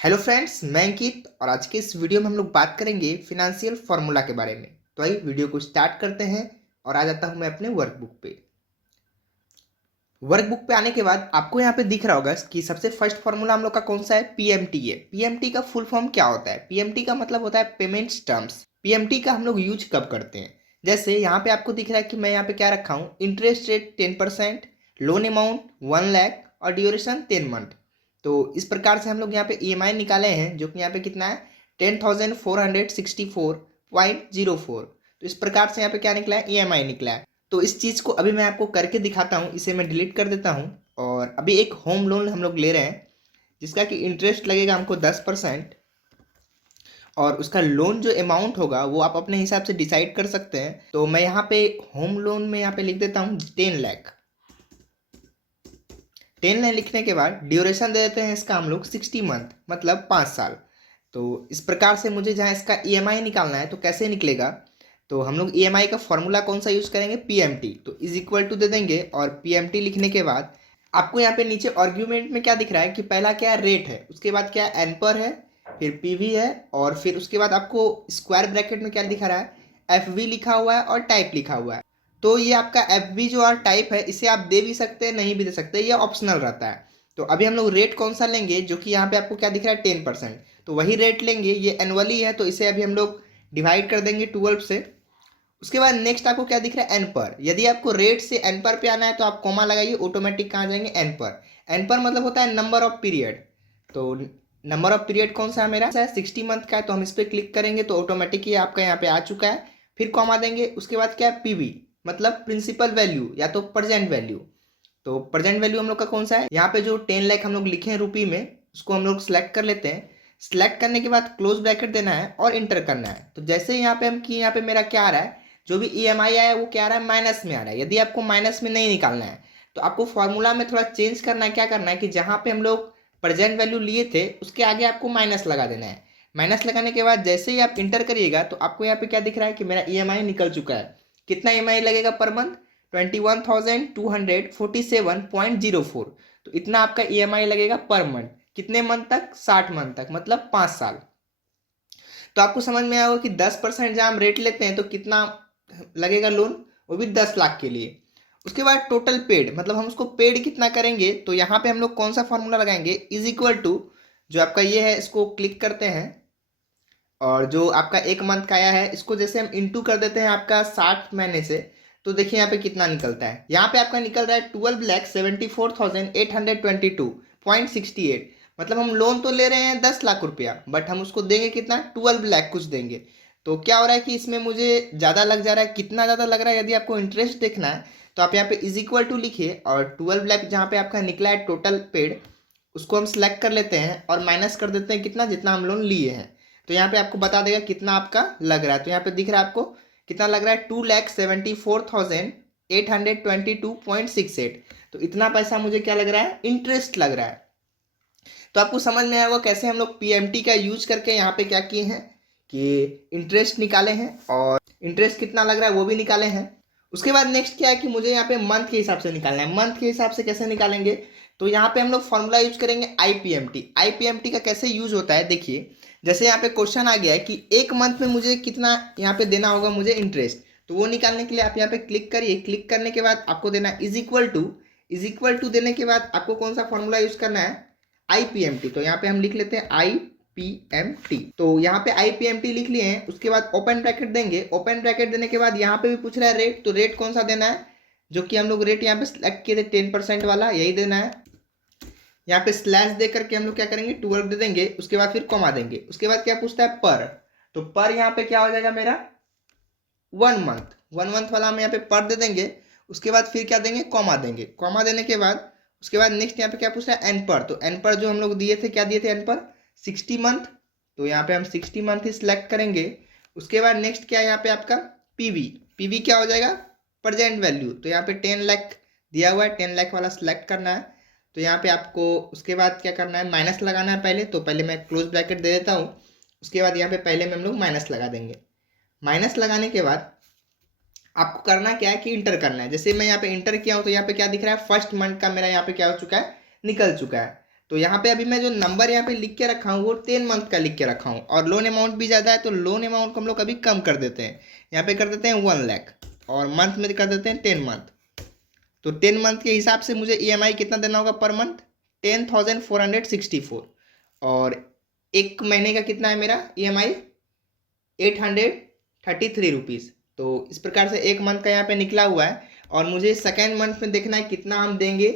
Hello friends, मैं अंकित और आज के इस वीडियो में हम लोग बात करेंगे फिनेंशियल फार्मूला के बारे में। तो आइए वीडियो को स्टार्ट करते हैं और आ जाता हूं मैं अपने वर्कबुक पे। वर्कबुक पे आने के बाद आपको यहाँ पे दिख रहा होगा कि सबसे फर्स्ट फार्मूला हम लोग का कौन सा है, पीएमटी है। पीएमटी का फुल फॉर्म क्या होता है? पीएमटी का मतलब होता है पेमेंट्स टर्म्स। पीएमटी का हम लोग यूज कब करते हैं? जैसे यहाँ पे आपको दिख रहा है कि मैं यहाँ पे क्या रखा हूँ, interest rate 10%, loan amount 1 lakh और ड्यूरेशन 10 मंथ। तो इस प्रकार से हम लोग यहाँ पे ईएमआई निकाले हैं, जो कि यहाँ पे कितना है, 10,464.04। तो इस प्रकार से यहाँ पे क्या निकला है, ईएमआई निकला है। तो इस चीज़ को अभी मैं आपको करके दिखाता हूँ। इसे मैं डिलीट कर देता हूँ। और अभी एक होम लोन हम लोग ले रहे हैं, जिसका कि इंटरेस्ट लगेगा हमको 10%। और उसका लोन जो अमाउंट होगा वो आप अपने हिसाब से डिसाइड कर सकते हैं। तो मैं यहाँ पे होम लोन में यहाँ पे लिख देता हूँ 10 लाख। 10 लाख लिखने के बाद ड्यूरेशन दे देते हैं इसका हम लोग 60 मंथ, मतलब 5 साल। तो इस प्रकार से मुझे जहाँ इसका ईएमआई निकालना है तो कैसे निकलेगा, तो हम लोग ईएमआई का फॉर्मूला कौन सा यूज़ करेंगे, पीएमटी। तो इज इक्वल टू दे देंगे और पीएमटी लिखने के बाद आपको यहाँ पे नीचे आर्ग्यूमेंट में क्या दिख रहा है कि पहला क्या है, रेट है, उसके बाद क्या है, एनपर है, फिर पीवी है, और फिर उसके बाद आपको स्क्वायर ब्रैकेट में क्या दिखा रहा है, एफवी लिखा हुआ है और टाइप लिखा हुआ है। तो ये आपका एफवी जो और टाइप है, इसे आप दे भी सकते हैं, नहीं भी दे सकते, ये ऑप्शनल रहता है। तो अभी हम लोग रेट कौन सा लेंगे, जो कि यहाँ पे आपको क्या दिख रहा है, 10%। तो वही रेट लेंगे, ये एनुअली है तो इसे अभी हम लोग डिवाइड कर देंगे 12 से। उसके बाद नेक्स्ट आपको क्या दिख रहा है, एन पर। यदि आपको रेट से एन पर पे आना है तो आप कॉमा लगाइए, ऑटोमेटिक कहाँ जाएंगे, एन पर। एन पर मतलब होता है नंबर ऑफ पीरियड। तो नंबर ऑफ पीरियड कौन सा है मेरा, 60 मंथ का है, तो हम इस पर क्लिक करेंगे तो ऑटोमेटिक ये आपका यहाँ पे आ चुका है। फिर कॉमा देंगे, उसके बाद क्या है, पीवी, मतलब प्रिंसिपल वैल्यू या तो प्रेजेंट वैल्यू। तो प्रेजेंट वैल्यू हम लोग का कौन सा है, यहाँ पे जो 10 लाख हम लोग लिखे हैं रुपये में, उसको हम लोग सिलेक्ट कर लेते हैं। सिलेक्ट करने के बाद क्लोज ब्रैकेट देना है और इंटर करना है। तो जैसे यहाँ पे हम कि यहाँ पे मेरा क्या आ रहा है, जो भी ईएमआई आया है वो क्या आ रहा है, माइनस में आ रहा है। यदि आपको माइनस में नहीं निकालना है तो आपको फॉर्मूला में थोड़ा चेंज करना है। क्या करना है कि जहाँ पे हम लोग प्रेजेंट वैल्यू लिए थे उसके आगे आपको माइनस लगा देना है। माइनस लगाने के बाद जैसे ही आप इंटर करिएगा तो आपको यहाँ पे क्या दिख रहा है कि मेरा ईएमआई निकल चुका है। कितना ईएमआई लगेगा पर मंथ, 21,247.04। तो इतना आपका ईएमआई लगेगा पर मंथ। कितने मंथ तक, 60 मंथ तक, मतलब 5 साल। तो आपको समझ में आएगा कि 10% जहाँ हम रेट लेते हैं तो कितना लगेगा लोन, वो भी 10 लाख के लिए। उसके बाद टोटल पेड, मतलब हम उसको पेड कितना करेंगे, तो यहाँ पे हम लोग कौन सा फॉर्मूला लगाएंगे, इज इक्वल टू, जो आपका ये है इसको क्लिक करते हैं और जो आपका 1 मंथ का आया है इसको जैसे हम इंटू कर देते हैं आपका 60 महीने से, तो देखिए यहाँ पे कितना निकलता है। यहाँ पे आपका निकल रहा है 12,74,822.68। मतलब हम लोन तो ले रहे हैं 10 लाख रुपया, बट हम उसको देंगे कितना, 12 लाख कुछ देंगे। तो क्या हो रहा है कि इसमें मुझे ज़्यादा लग जा रहा है। कितना ज़्यादा लग रहा है, यदि आपको इंटरेस्ट देखना है तो आप यहाँ पे इज इक्वल टू लिखिए और 12 लाख जहाँ पे आपका निकला है टोटल पेड, उसको हम सिलेक्ट कर लेते हैं और माइनस कर देते हैं कितना, जितना हम लोन लिए हैं। तो यहाँ पे आपको बता देगा कितना आपका लग रहा है। तो यहाँ पे दिख रहा है आपको कितना लग रहा है, 2,74,822.68। तो इतना पैसा मुझे क्या लग रहा है, इंटरेस्ट लग रहा है। तो आपको समझ में आएगा कैसे हम लोग पीएमटी का यूज करके यहाँ पे क्या किए हैं कि इंटरेस्ट निकाले हैं और इंटरेस्ट कितना लग रहा है वो भी निकाले हैं। उसके बाद नेक्स्ट क्या है कि मुझे यहाँ पे मंथ के हिसाब से निकालना है। मंथ के हिसाब से कैसे निकालेंगे, तो यहाँ पे हम लोग फॉर्मूला यूज करेंगे आईपीएमटी। आईपीएमटी का कैसे यूज होता है, देखिए जैसे यहाँ पे क्वेश्चन आ गया है कि 1 मंथ में मुझे कितना यहाँ पे देना होगा मुझे इंटरेस्ट, तो वो निकालने के लिए आप यहाँ पे क्लिक करिए। क्लिक करने के बाद आपको देना is equal to. Is equal to देने के बाद आपको कौन सा फॉर्मूला यूज करना है, आईपीएमटी। तो यहाँ पे हम लिख लेते हैं आईपीएमटी। तो यहाँ पे आईपीएमटी लिख लिए हैं। उसके बाद ओपन ब्रैकेट देंगे। ओपन ब्रैकेट देने के बाद यहाँ पे भी पूछ रहा है रेट, तो रेट कौन सा देना है, जो कि हम लोग रेट यहाँ पे सिलेक्ट किए थे 10% वाला, यही देना है। यहाँ पे स्लैश दे करके हम लोग क्या करेंगे, 12 दे देंगे। उसके बाद फिर कॉमा देंगे। उसके बाद क्या पूछता है, पर। तो पर यहाँ पे क्या हो जाएगा मेरा, 1 मंथ। 1 मंथ वाला हम यहाँ पे पर दे देंगे। उसके बाद फिर क्या देंगे, कॉमा देंगे। कॉमा देने के बाद उसके बाद नेक्स्ट यहाँ पे क्या पूछ रहा है, एन पर। तो एन पर जो हम लोग दिए थे, क्या दिए थे एन पर, 60 मंथ। तो यहाँ पे हम 60 मंथ ही सिलेक्ट करेंगे। उसके बाद नेक्स्ट क्या है यहाँ पे आपका पीवी। पीवी क्या हो जाएगा, प्रेजेंट वैल्यू। तो यहाँ पे 10 लाख दिया हुआ है, 10 लाख वाला सिलेक्ट करना है। तो यहाँ पे आपको उसके बाद क्या करना है, माइनस लगाना है पहले। तो पहले मैं क्लोज ब्रैकेट दे देता हूँ। उसके बाद यहाँ पे पहले में हम लोग माइनस लगा देंगे। माइनस लगाने के बाद आपको करना क्या है कि इंटर करना है। जैसे मैं यहाँ पे इंटर किया हूँ तो यहाँ पे क्या दिख रहा है, फर्स्ट मंथ का मेरा यहाँ पे क्या हो चुका है, निकल चुका है। तो यहाँ पे अभी मैं जो नंबर यहाँ पे लिख के रखा हूँ वो 10 मंथ का लिख के रखा हूँ, और लोन अमाउंट भी ज़्यादा है तो लोन अमाउंट को हम लोग अभी कम कर देते हैं, यहाँ पे कर देते हैं 1 लाख और मंथ में कर देते हैं 10 मंथ। तो 10 मंथ के हिसाब से मुझे EMI कितना देना होगा पर मंथ, 10,464, और एक महीने का कितना है मेरा EMI 833 रुपीज़। तो इस प्रकार से एक मंथ का यहाँ पे निकला हुआ है, और मुझे सेकेंड मंथ में देखना है कितना हम देंगे,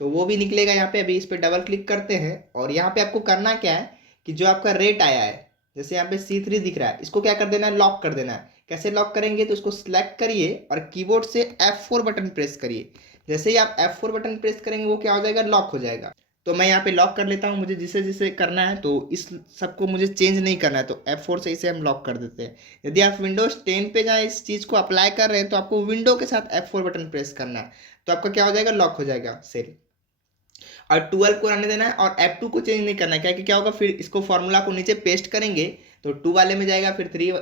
तो वो भी निकलेगा यहाँ पे। अभी इस पर डबल क्लिक करते हैं, और यहाँ पे आपको करना क्या है कि जो आपका रेट आया है, जैसे यहाँ पे C3 दिख रहा है, इसको क्या कर देना है, लॉक कर देना है। कैसे लॉक करेंगे, तो उसको सिलेक्ट करिए और कीबोर्ड से F4 बटन प्रेस करिए। जैसे ही आप F4 बटन प्रेस करेंगे वो क्या हो जाएगा, लॉक हो जाएगा। तो मैं यहाँ पे लॉक कर लेता हूँ, मुझे जिसे जिसे करना है, तो इस सबको मुझे चेंज नहीं करना है, तो F4 से इसे हम लॉक कर देते हैं। यदि आप विंडोज 10 पे जहाँ इस चीज़ को अप्लाई कर रहे हैं तो आपको विंडो के साथ F4 बटन प्रेस करना है, तो आपका क्या हो जाएगा, लॉक हो जाएगा सेल। और 12 को रहने देना है, और F2 को चेंज नहीं करना है, क्या कि क्या होगा, फिर इसको फॉर्मूला को नीचे पेस्ट करेंगे तो 2 वाले में जाएगा, फिर 3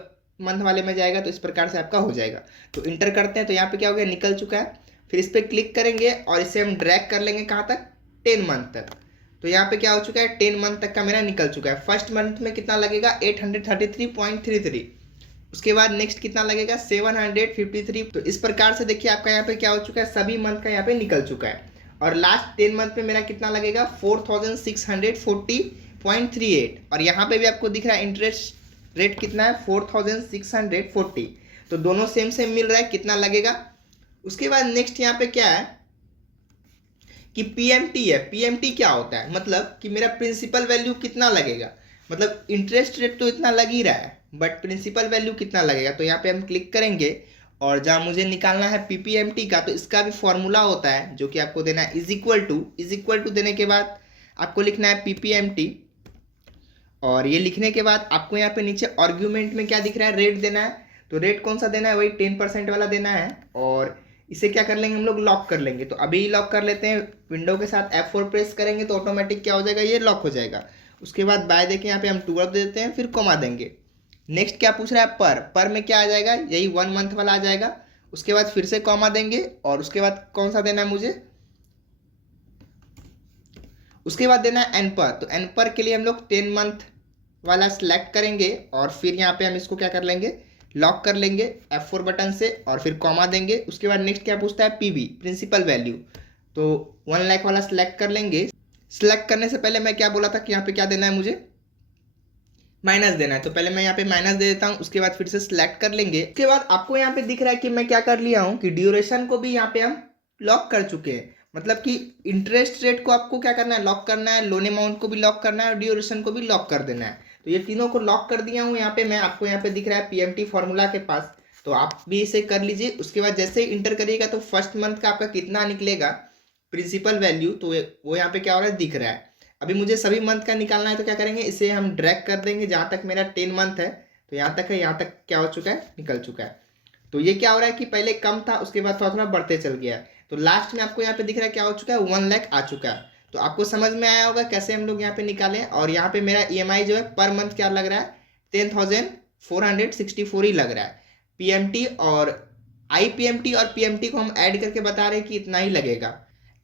मंथ वाले में जाएगा, तो इस प्रकार से आपका हो जाएगा। तो इंटर करते हैं, तो यहाँ पे क्या हो गया, निकल चुका है। फिर इस पर क्लिक करेंगे और इसे हम ड्रैग कर लेंगे कहाँ तक, 10 मंथ तक। तो यहाँ पे क्या हो चुका है, 10 मंथ तक का मेरा निकल चुका है। फर्स्ट मंथ में कितना लगेगा, 833.33। उसके बाद नेक्स्ट कितना लगेगा, 753। तो इस प्रकार से देखिए आपका यहाँ पे क्या हो चुका है, सभी मंथ का यहाँ पे निकल चुका है। और लास्ट 10 मंथ में मेरा कितना लगेगा, 4640.38, और यहाँ पे भी आपको दिख रहा है इंटरेस्ट रेट कितना है, 4640। तो दोनों सेम सेम मिल रहा है, कितना लगेगा। उसके बाद नेक्स्ट यहाँ पे क्या है कि PMT है। PMT क्या होता है, मतलब कि मेरा प्रिंसिपल वैल्यू कितना लगेगा, मतलब इंटरेस्ट रेट तो इतना लग ही रहा है, बट प्रिंसिपल वैल्यू कितना लगेगा। तो यहाँ पे हम क्लिक करेंगे, और जहाँ मुझे निकालना है PPMT का, तो इसका भी फॉर्मूला होता है जो कि आपको देना है इज इक्वल टू देने के बाद आपको लिखना है PPMT, और ये लिखने के बाद आपको यहाँ पे नीचे आर्ग्यूमेंट में क्या दिख रहा है, रेट देना है। तो रेट कौन सा देना है, वही 10% वाला देना है, और इसे क्या कर लेंगे हम लोग, लॉक कर लेंगे। तो अभी लॉक कर लेते हैं, विंडो के साथ F4 प्रेस करेंगे तो ऑटोमेटिक क्या हो जाएगा, ये लॉक हो जाएगा। उसके बाद बाय देके यहाँ पे हम 12 देते हैं, फिर कॉमा देंगे। नेक्स्ट क्या पूछ रहा है, पर में क्या आ जाएगा, यही 1 मंथ वाला आ जाएगा। उसके बाद फिर से कॉमा देंगे, और उसके बाद कौन सा देना है मुझे, उसके बाद देना है एन पर। तो एन पर के लिए हम लोग 10 मंथ वाला सिलेक्ट करेंगे, और फिर यहाँ पे हम इसको क्या कर लेंगे, लॉक कर लेंगे F4 बटन से, और फिर कॉमा देंगे। उसके बाद नेक्स्ट क्या पूछता है, PV प्रिंसिपल वैल्यू, तो 1 लाख वाला सिलेक्ट कर लेंगे। सिलेक्ट करने से पहले मैं क्या बोला था कि यहाँ पे क्या देना है, मुझे माइनस देना है, तो पहले मैं यहाँ पे माइनस दे देता हूँ। उसके बाद फिर से सिलेक्ट कर लेंगे। उसके बाद आपको यहाँ पे दिख रहा है कि मैं क्या कर लिया हूँ कि ड्यूरेशन को भी यहाँ पे हम लॉक कर चुके हैं, मतलब कि इंटरेस्ट रेट को आपको क्या करना है, लॉक करना है, लोन अमाउंट को भी लॉक करना है, और ड्यूरेशन को भी लॉक कर देना है। तो ये तीनों को लॉक कर दिया हूँ यहाँ पे मैं, आपको यहाँ पे दिख रहा है PMT फॉर्मूला के पास, तो आप भी इसे कर लीजिए। उसके बाद जैसे ही इंटर करिएगा तो फर्स्ट मंथ का आपका कितना निकलेगा प्रिंसिपल वैल्यू, तो वो यहाँ पे क्या हो रहा है, दिख रहा है। अभी मुझे सभी मंथ का निकालना है, तो क्या करेंगे, इसे हम ड्रैग कर देंगे जहाँ तक मेरा 10 मंथ है, तो यहाँ तक है, यहाँ तक क्या हो चुका है, निकल चुका है। तो ये क्या हो रहा है कि पहले कम था, उसके बाद थोड़ा थोड़ा बढ़ते चल गया, तो लास्ट में आपको यहाँ पे दिख रहा है क्या हो चुका है, 1 लाख आ चुका है। तो आपको समझ में आया होगा कैसे हम लोग यहाँ पे निकालें। और यहाँ पे मेरा EMI जो है पर मंथ क्या लग रहा है, 10,464 ही लग रहा है। PMT और IPMT और PMT को हम ऐड करके बता रहे हैं कि इतना ही लगेगा।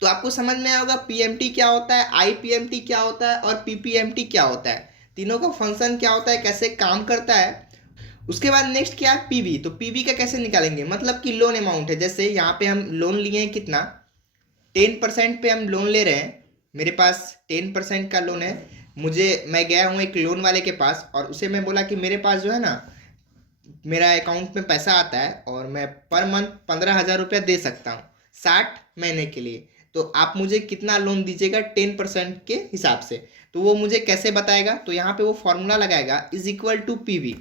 तो आपको समझ में आया होगा PMT क्या होता है, IPMT क्या होता है, और PPMT क्या होता है, तीनों का फंक्शन क्या होता है, कैसे काम करता है। उसके बाद नेक्स्ट क्या है, PV। तो PV का कैसे निकालेंगे, मतलब कि लोन अमाउंट है। जैसे यहाँ पे हम लोन लिए हैं कितना, 10% पे हम लोन ले रहे हैं, मेरे पास 10% का लोन है। मैं गया हूँ एक लोन वाले के पास, और उसे मैं बोला कि मेरे पास जो है ना, मेरा अकाउंट में पैसा आता है और मैं पर मंथ 15,000 रुपया दे सकता हूँ 60 महीने के लिए, तो आप मुझे कितना लोन दीजिएगा 10% के हिसाब से। तो वो मुझे कैसे बताएगा, तो यहाँ पे वो फॉर्मूला लगाएगा is equal to PV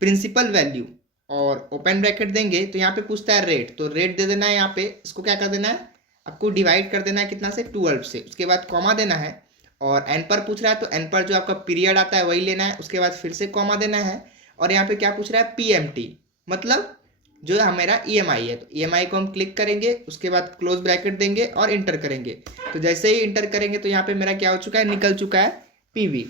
principal value, और ओपन ब्रैकेट देंगे, तो यहाँ पे पूछता है रेट, तो रेट दे देना है। यहाँ पे इसको क्या कर देना है, आपको डिवाइड कर देना है कितना से, 12 से। उसके बाद कॉमा देना है, और एन पर पूछ रहा है तो एन पर जो आपका पीरियड आता है वही लेना है। उसके बाद फिर से कॉमा देना है, और यहाँ पे क्या पूछ रहा है, PMT मतलब जो हमारा EMI है। तो EMI को हम क्लिक करेंगे, उसके बाद क्लोज ब्रैकेट देंगे और इंटर करेंगे। तो जैसे ही इंटर करेंगे तो यहाँ पे मेरा क्या हो चुका है, निकल चुका है PV।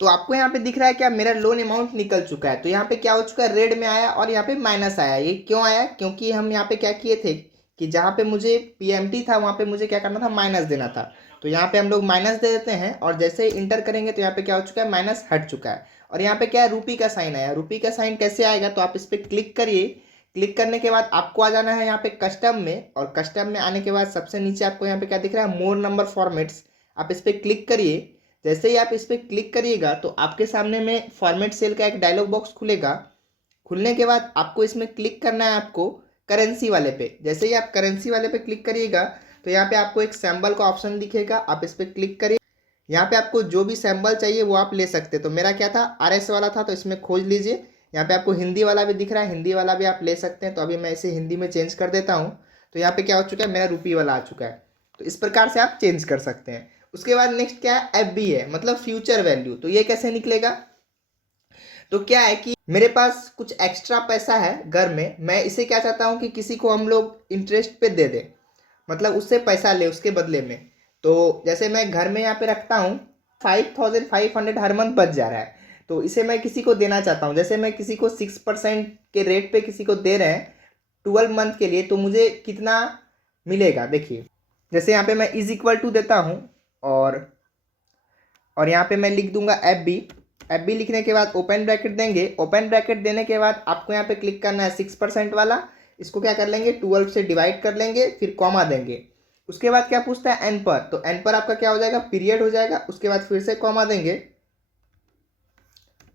तो आपको यहाँ पे दिख रहा है क्या, मेरा लोन अमाउंट निकल चुका है। तो यहाँ पे क्या हो चुका है, रेड में आया और यहाँ पे माइनस आया। ये क्यों आया, क्योंकि हम यहाँ पे क्या किए थे कि जहाँ पे मुझे PMT था वहाँ पे मुझे क्या करना था, माइनस देना था। तो यहाँ पे हम लोग माइनस दे देते हैं और जैसे ही इंटर करेंगे तो यहाँ पे क्या हो चुका है, माइनस हट चुका है। और यहाँ पे क्या है, रुपी का साइन आया। रुपी का साइन कैसे आएगा, तो आप इस पर क्लिक करिए। क्लिक करने के बाद आपको आ जाना है यहाँ पे कस्टम में, और कस्टम में आने के बाद सबसे नीचे आपको यहाँ पे क्या दिख रहा है, मोर नंबर फॉर्मेट्स। आप इस पर क्लिक करिए। जैसे ही आप इस पर क्लिक करिएगा तो आपके सामने में फॉर्मेट सेल का एक डायलॉग बॉक्स खुलेगा। खुलने के बाद आपको इसमें क्लिक करना है, आपको करेंसी वाले पे। जैसे ही आप करेंसी वाले पे क्लिक करिएगा तो यहाँ पे आपको एक सैम्बल का ऑप्शन दिखेगा, आप इस पर क्लिक करिए। यहाँ पे आपको जो भी सैम्बल चाहिए वो आप ले सकते हैं। तो मेरा क्या था, RS वाला था, तो इसमें खोज लीजिए। यहाँ पे आपको हिंदी वाला भी दिख रहा है, हिंदी वाला भी आप ले सकते हैं। तो अभी मैं इसे हिंदी में चेंज कर देता हूँ। तो यहाँ पे क्या हो चुका है, मेरा रुपी वाला आ चुका है। तो इस प्रकार से आप चेंज कर सकते हैं। उसके बाद नेक्स्ट क्या है, FB है, मतलब फ्यूचर वैल्यू। तो ये कैसे निकलेगा, तो क्या है कि मेरे पास कुछ एक्स्ट्रा पैसा है घर में, मैं इसे क्या चाहता हूँ कि किसी को हम लोग इंटरेस्ट पे दे दें, मतलब उससे पैसा ले उसके बदले में। तो जैसे मैं घर में यहाँ पे रखता हूँ, 5500 हर मंथ बच जा रहा है। तो इसे मैं किसी को देना चाहता हूँ। जैसे मैं किसी को 6% के रेट पे किसी को दे रहे हैं 12 मंथ के लिए, तो मुझे कितना मिलेगा देखिए। जैसे यहाँ पे मैं इज इक्वल टू देता हूँ और यहाँ पे मैं लिख दूंगा FB लिखने के बाद ओपन ब्रैकेट देंगे। ओपन ब्रैकेट देने के बाद आपको यहाँ पे क्लिक करना है 6% वाला। इसको क्या कर लेंगे, 12 से डिवाइड कर लेंगे, फिर कॉमा देंगे। उसके बाद क्या पूछता है, एन पर। तो एन पर आपका क्या हो जाएगा, पीरियड हो जाएगा। उसके बाद फिर से कॉमा देंगे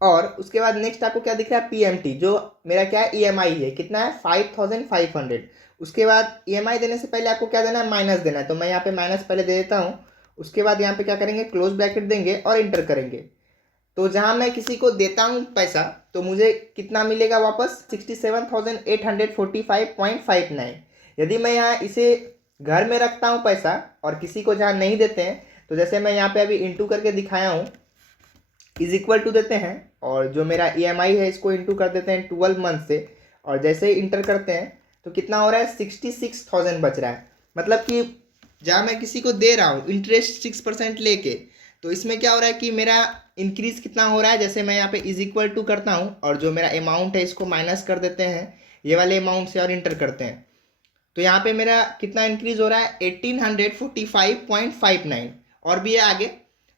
और उसके बाद नेक्स्ट आपको क्या दिख रहा है, PMT, जो मेरा क्या है, EMI है। कितना है, 5500। उसके बाद EMI देने से पहले आपको क्या देना है, माइनस देना है। तो मैं यहाँ पे माइनस पहले दे देता हूँ। उसके बाद यहाँ पे क्या करेंगे, क्लोज ब्रैकेट देंगे और इंटर करेंगे। तो जहाँ मैं किसी को देता हूँ पैसा, तो मुझे कितना मिलेगा वापस, 67,845.59। यदि मैं यहाँ इसे घर में रखता हूँ पैसा और किसी को जहाँ नहीं देते हैं, तो जैसे मैं यहाँ पे अभी इंटू करके दिखाया हूँ, इज इक्वल टू देते हैं और जो मेरा EMI है इसको इंटू कर देते हैं 12 मंथ से, और जैसे ही इंटर करते हैं तो कितना हो रहा है, 66,000 बच रहा है। मतलब कि जहाँ मैं किसी को दे रहा हूँ इंटरेस्ट 6% लेके, तो इसमें क्या हो रहा है कि मेरा इंक्रीज कितना हो रहा है। जैसे मैं यहाँ पे इज इक्वल टू करता हूँ और जो मेरा अमाउंट है इसको माइनस कर देते हैं ये वाले अमाउंट से और इंटर करते हैं, तो यहाँ पे मेरा कितना इंक्रीज हो रहा है, 1845.59। और भी है आगे,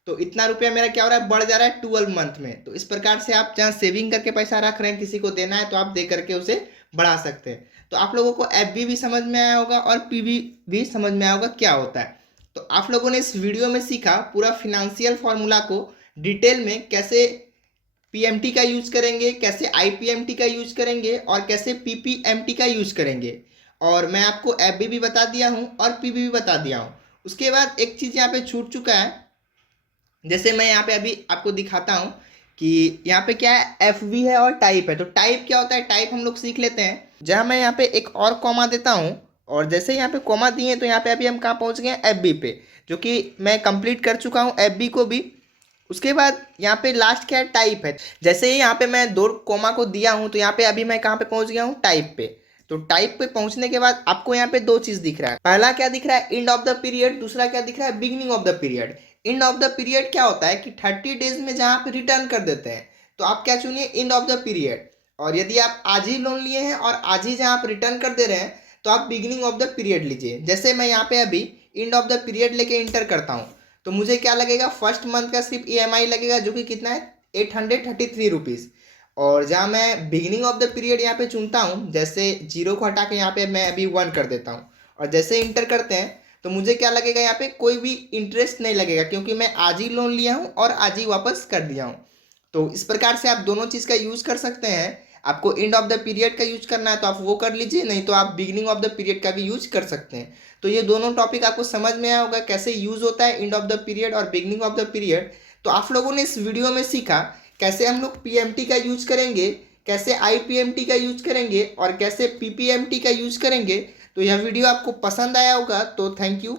तो इतना रुपया मेरा क्या हो रहा है, बढ़ जा रहा है 12 मंथ में। तो इस प्रकार से आप जहाँ सेविंग करके पैसा रख रहे हैं, किसी को देना है तो आप दे करके उसे बढ़ा सकते हैं। तो आप लोगों को FB भी समझ में आया होगा और PB भी समझ में आया होगा क्या होता है। तो आप लोगों ने इस वीडियो में सीखा पूरा फिनेंशियल फार्मूला को डिटेल में, कैसे PMT का यूज करेंगे, कैसे IPMT का यूज करेंगे और कैसे PPMT का यूज करेंगे। और मैं आपको FB भी बता दिया हूँ और PB भी बता दिया हूँ। उसके बाद एक चीज़ यहाँ पे छूट चुका है, जैसे मैं यहाँ पे अभी आपको दिखाता हूँ कि यहाँ पे क्या है, FV है और टाइप है। तो टाइप क्या होता है, टाइप हम लोग सीख लेते हैं। जहाँ मैं यहाँ पे एक और कॉमा देता हूँ और जैसे यहाँ पे कॉमा दिए तो यहाँ पे अभी हम कहाँ पहुँच गए हैं, FB पे, जो कि मैं कंप्लीट कर चुका हूँ FB को भी। उसके बाद यहाँ पे लास्ट क्या है, टाइप है। जैसे ही यहाँ पे मैं 2 कॉमा को दिया हूँ तो यहाँ पे अभी मैं कहाँ पे पहुँच गया हूँ, टाइप पे। तो टाइप पे पहुँचने के बाद आपको यहाँ पे 2 चीज़ दिख रहा है। पहला क्या दिख रहा है, एंड ऑफ द पीरियड। दूसरा क्या दिख रहा है, beginning of the period. End of the period क्या होता है कि 30 डेज में जहाँ आप रिटर्न कर देते हैं, तो आप क्या चुनिए, एंड ऑफ द पीरियड। और यदि आप आज ही लोन लिए हैं और आज ही जहाँ आप रिटर्न कर दे रहे हैं, तो आप बिगिनिंग ऑफ द पीरियड लीजिए। जैसे मैं यहाँ पे अभी एंड ऑफ द पीरियड लेके इंटर करता हूँ, तो मुझे क्या लगेगा, फर्स्ट मंथ का सिर्फ EMI लगेगा, जो कि कितना है, 833 रुपीज़। और जहाँ मैं बिगिनिंग ऑफ द पीरियड यहाँ पे चुनता हूँ, जैसे 0 को हटा के यहाँ पे मैं अभी 1 कर देता हूँ और जैसे इंटर करते हैं तो मुझे क्या लगेगा, यहाँ पे कोई भी इंटरेस्ट नहीं लगेगा, क्योंकि मैं आज ही लोन लिया हूँ और आज ही वापस कर दिया हूँ। तो इस प्रकार से आप दोनों चीज़ का यूज़ कर सकते हैं। आपको एंड ऑफ द पीरियड का यूज करना है तो आप वो कर लीजिए, नहीं तो आप बिगिनिंग ऑफ द पीरियड का भी यूज कर सकते हैं। तो ये दोनों टॉपिक आपको समझ में आया होगा, कैसे यूज होता है एंड ऑफ द पीरियड और बिगिनिंग ऑफ द पीरियड। तो आप लोगों ने इस वीडियो में सीखा कैसे हम लोग PMT का यूज करेंगे, कैसे IPMT का यूज करेंगे और कैसे PPMT का यूज करेंगे। तो यह वीडियो आपको पसंद आया होगा, तो थैंक यू।